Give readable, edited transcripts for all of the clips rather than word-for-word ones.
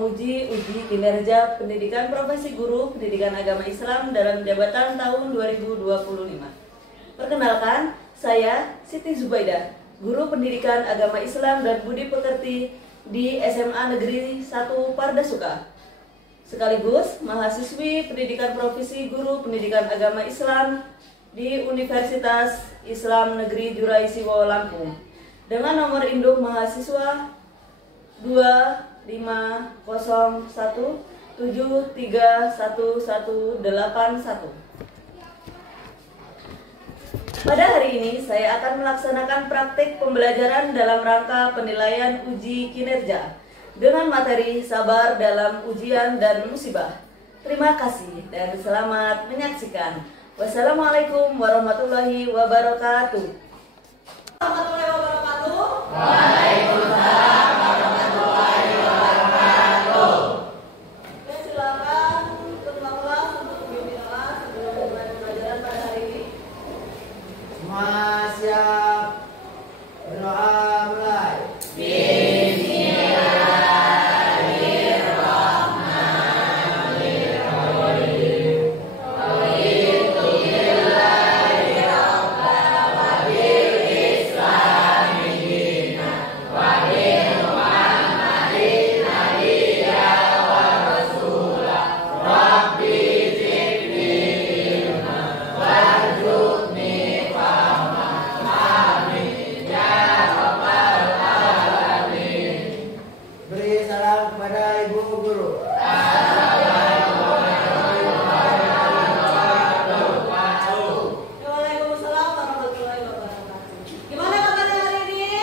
menguji uji kinerja pendidikan profesi guru pendidikan agama Islam dalam jabatan tahun 2025. Perkenalkan, saya Siti Zubaidah, guru pendidikan agama Islam dan budi pekerti di SMA Negeri 1 Pardasuka. Sekaligus mahasiswi pendidikan profesi guru pendidikan agama Islam di Universitas Islam Negeri Jurai Siwo Lampung dengan nomor induk mahasiswa 25017311181. Pada hari ini saya akan melaksanakan praktik pembelajaran dalam rangka penilaian uji kinerja dengan materi sabar dalam ujian dan musibah. Terima kasih dan selamat menyaksikan. Wassalamualaikum warahmatullahi wabarakatuh. Warahmatullahi wabarakatuh. Waalaikumsalam warahmatullahi wabarakatuh. Oke, silakan ketua kelas untuk memimpin kelas sebelum mulai pembelajaran pada hari ini. Semua siap, berdoa mulai. Beri salam kepada ibu guru. Waalaikumsalam warahmatullahi wabarakatuh. Gimana kabarnya hari ini?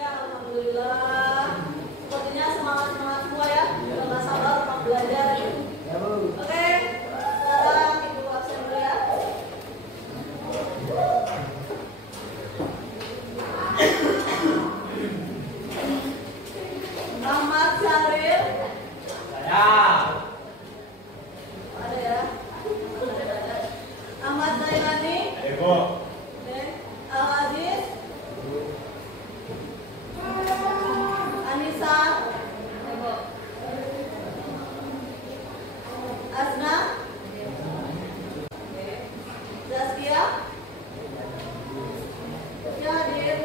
Ya, alhamdulillah. Sepertinya semangat semua ya. Nggak sabar untuk belajar. Ya, Bu. Oke, sekarang ibu absen dulu ya. Ahmad Syaril. Ada ya. Ahmad Zailani. Oke. Al Aziz. Anissa. Asna. Oke. Zaskia. Ya, hadir.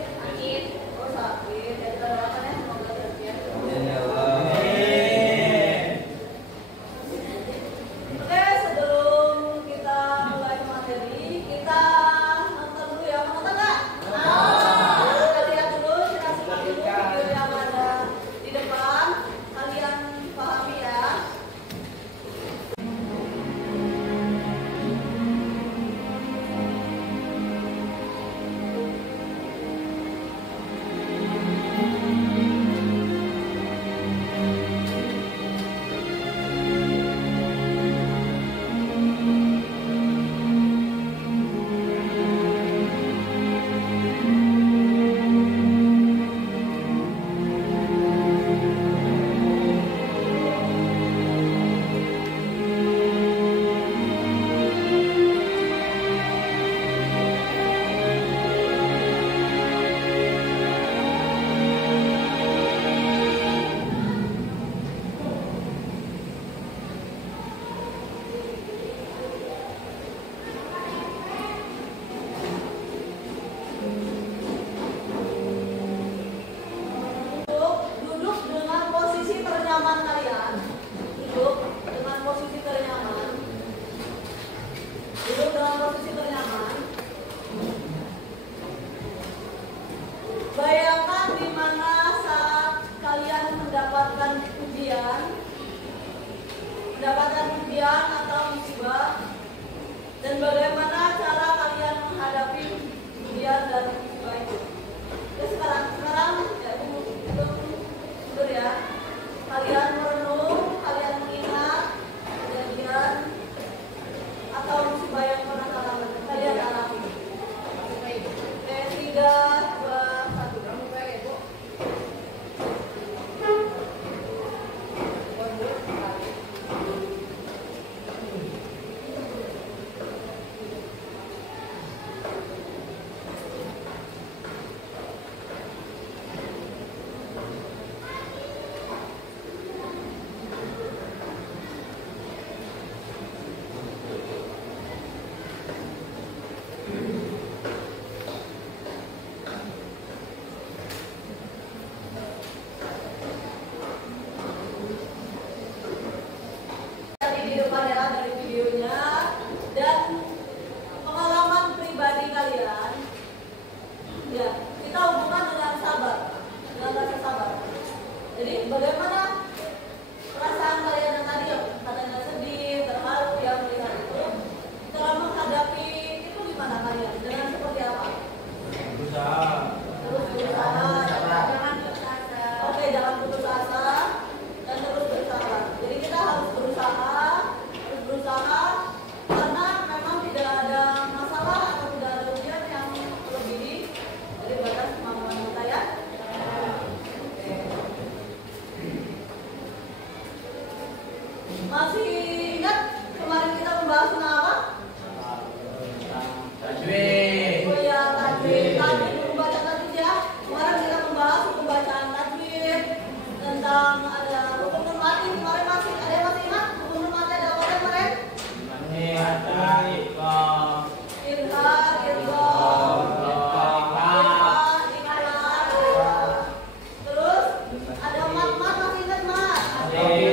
Oh, sakit. Ya, kita doakan ya, semoga Zaskia. Jadi bagaimana perasaan kalian yang tadi ya katanya sedih, terharu ya melihat itu, setelah menghadapi itu gimana kalian? Dengan seperti apa? Berusaha. Terus berusaha, jangan putus asa. Oke, jangan putus asa dan terus berusaha. Jadi kita harus berusaha, karena memang tidak ada masalah atau tidak ada ujian yang melebihi dari batas kemampuan kita ya. Oke. Masih ingat kemarin kita membahas tentang apa? Tajwid. Oh ya, tajwid. Tajwid, membaca tajwid ya. Kemarin kita membahas pembacaan tajwid, tentang ada rukun nun mati. Kemarin masih ada yang masih ingat rukun nun mati ada apa kemarin? Ada iqam. Irhar, irgham, terus ada mat masih ingat mat? Oke,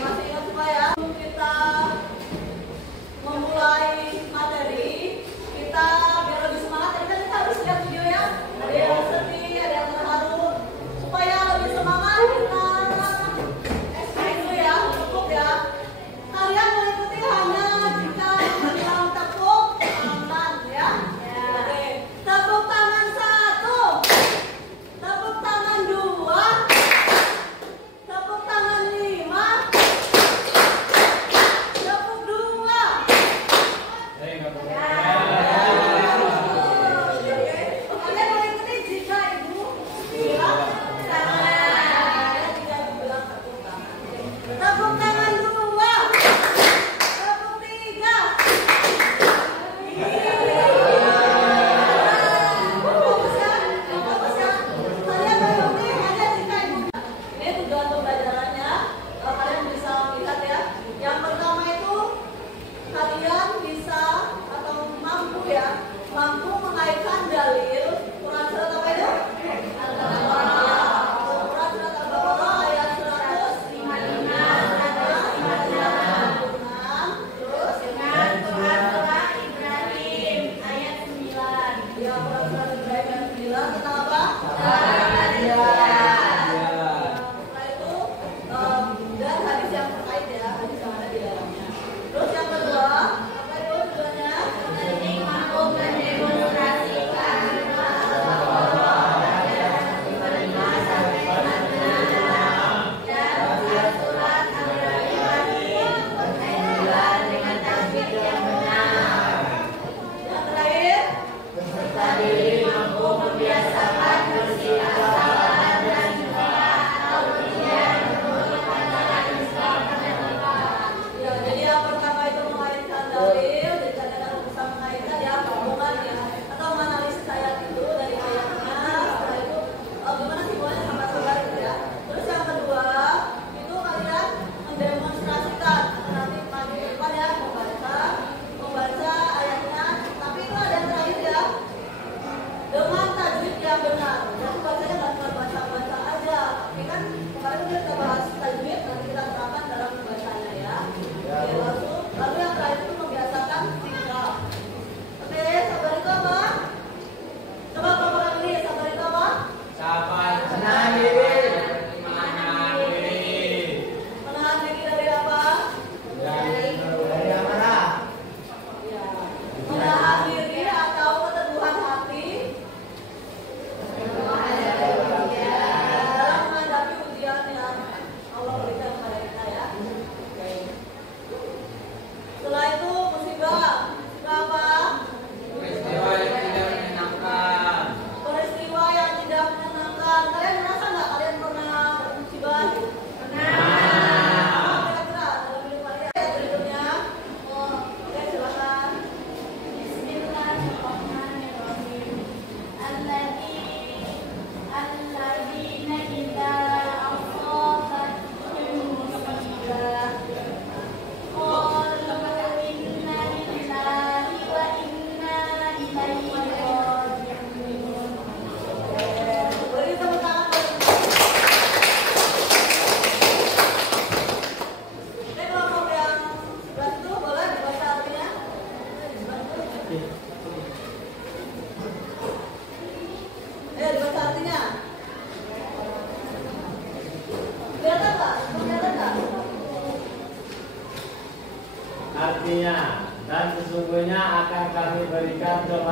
masih ingat semua ya? Sebelum kita memulai materi, kita biar lebih semangat, tadi kan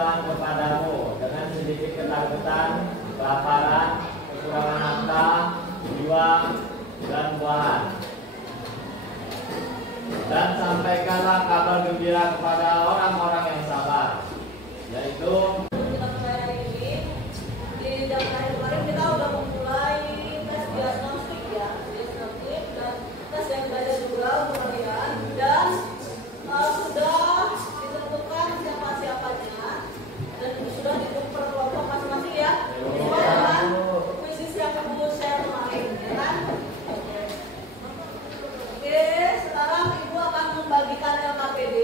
Tuhan kepadamu dengan sedikit ketakutan, kelaparan, kekurangan harta, jiwa, dan buahan. Dan sampaikanlah kabar gembira kepada orang-orang yang sabar, yaitu Kita mulai hari ini. Di jam terakhir kemarin kita udah memulai tes diagnostik ya, diagnostik dan tes yang belajar juga untuk kalian, dan sudah ditentukan siapa-siapanya dan sudah ditentukan kelompok masing-masing ya. Sesuai dengan kuisis yang Ibu share kemarin, ya kan? Oke, sekarang Ibu akan membagikan LKPD.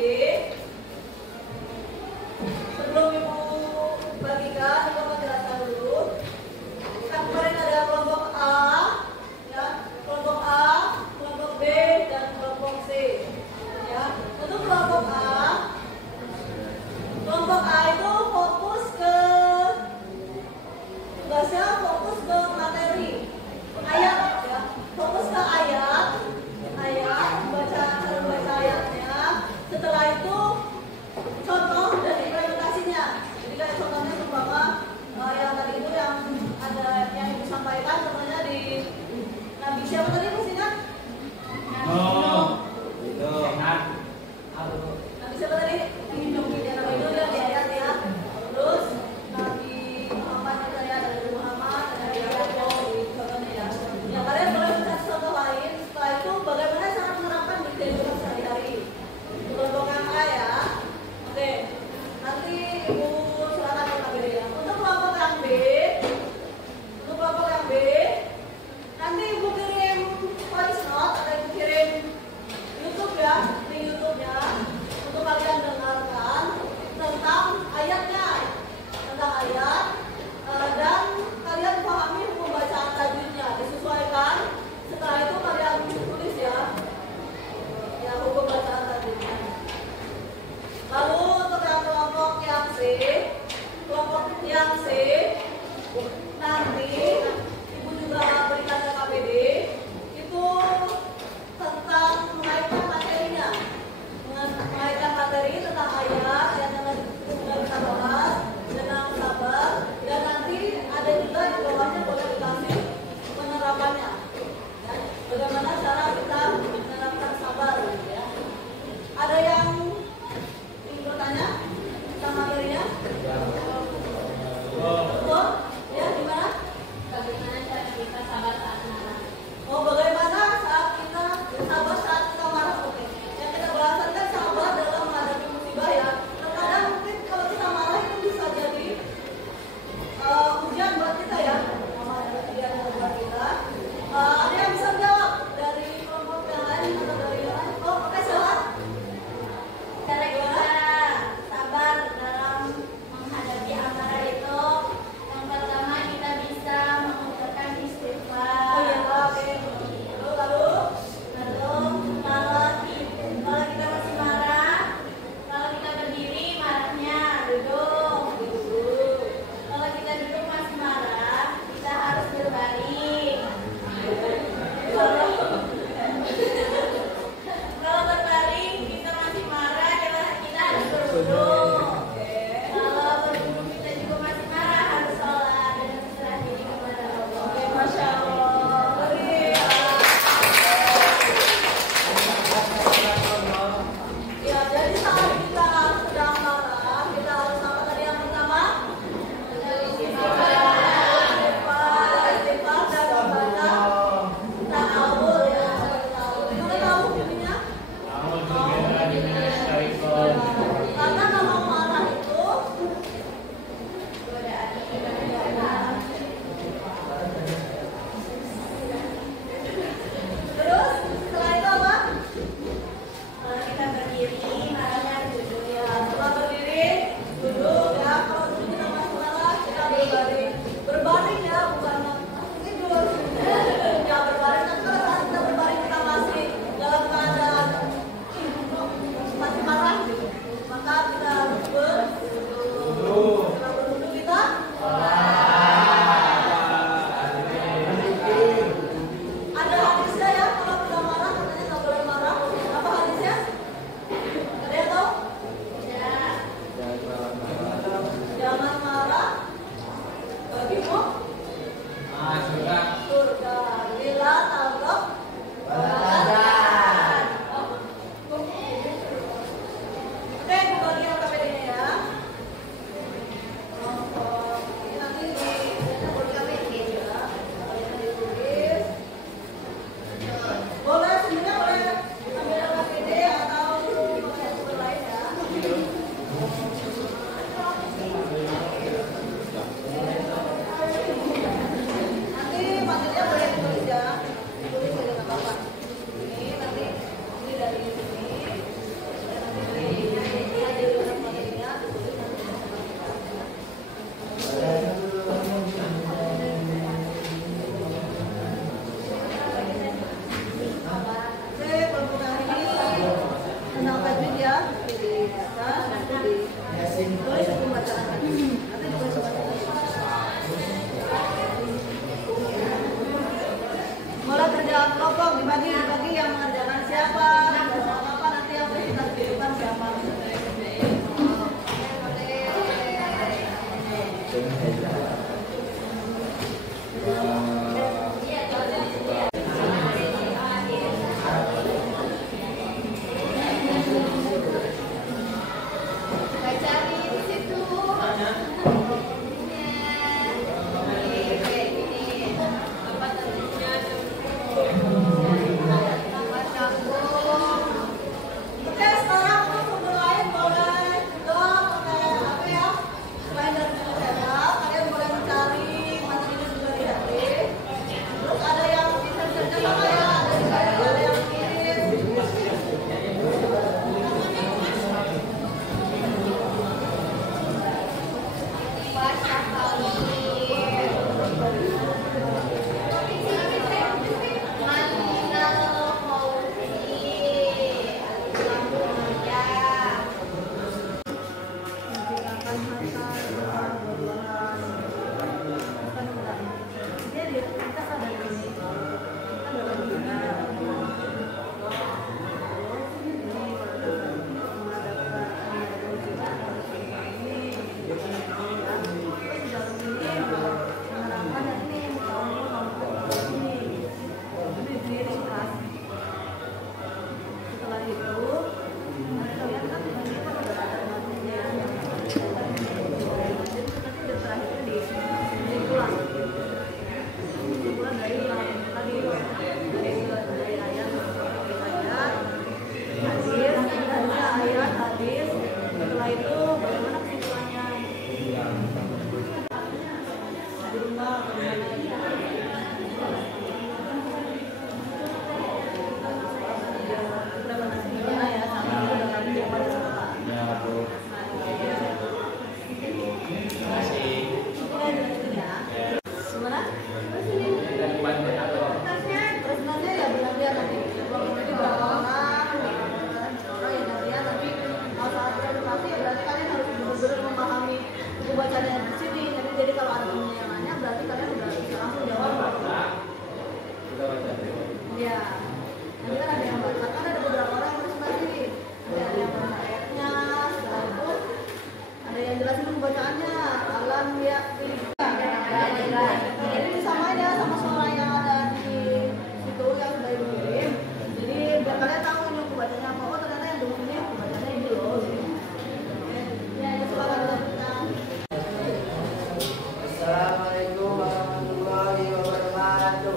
Assalamualaikum warahmatullahi wabarakatuh.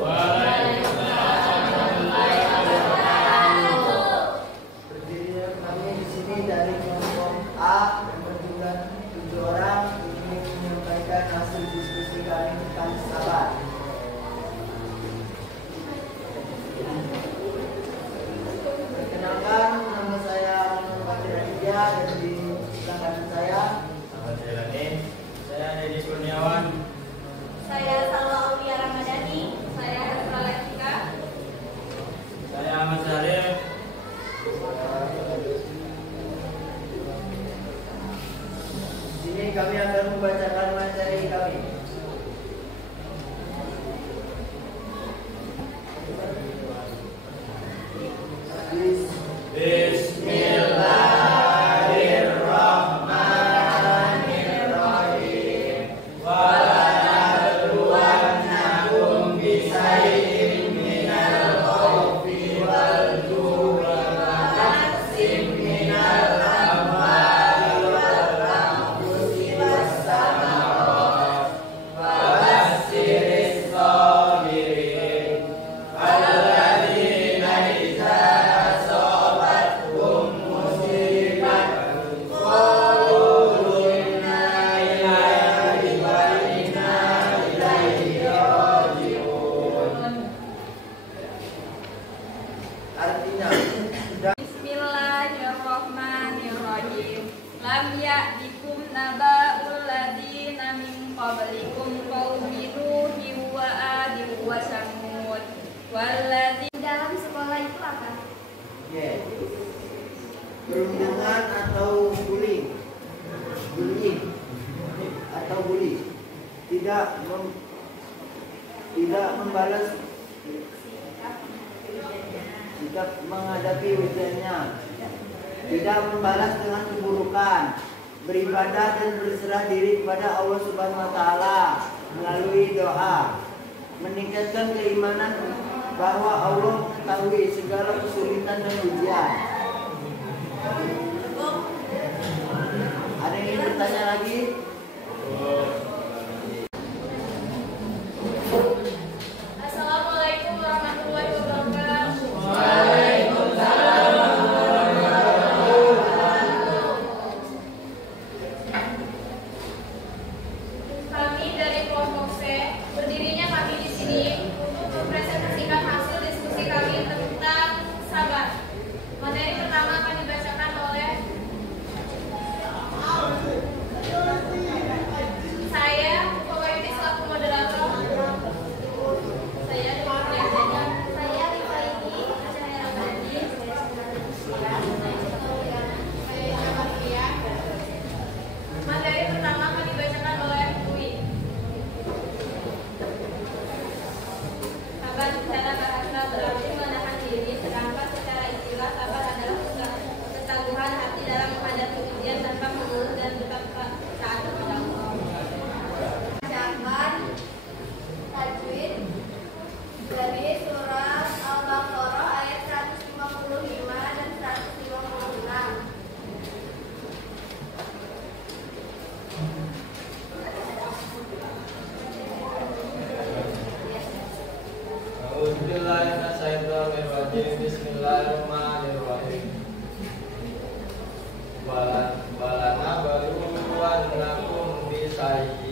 Berdiri kami di sini dari kelompok A yang berjumlah 7 orang ingin menyampaikan hasil diskusi kami tentang sabar. Perkenalkan, nama saya Muhammad Raditya dan di sebelah kanan saya Saya Deddy Kurniawan. Saya Salwa Aulia Ramadhani. Saya Hasra Lefika. Saya Ahmad Syarif. Di sini kami akan membacakan materi kami. Bismillahirrahmanirrahim. Walanabluwannakum bisayyin minal khawfi wal ju'i wa naqsin minal amwali wal anfusi was samarat wa basyirish sabirin alladzina idza asabatkum musibatun qalu inna lillahi wa inna ilaihi raji'un. Artinya, Bismillahirrahmanirrahim. Lam ya'tikum naba'ul ladzina min qablikum qaumi Nuhin wa 'adin wa Samud walladzina dalam sekolah itu apa? perundungan atau bullying atau bully tidak membalas sikap menghadapi ujiannya, tidak membalas dengan keburukan, beribadah dan berserah diri kepada Allah Subhanahu wa taala melalui doa, meningkatkan keimanan bahwa Allah mengetahui segala kesulitan dan ujian. Ada yang ingin bertanya lagi? Assalamualaikum warahmatullahi wabarakatuh. Kami dari kelompok C, berdirinya kami di sini untuk mempresentasikan hasil diskusi kami tentang sabar. Materi pertama akan dibacakan oleh Bye.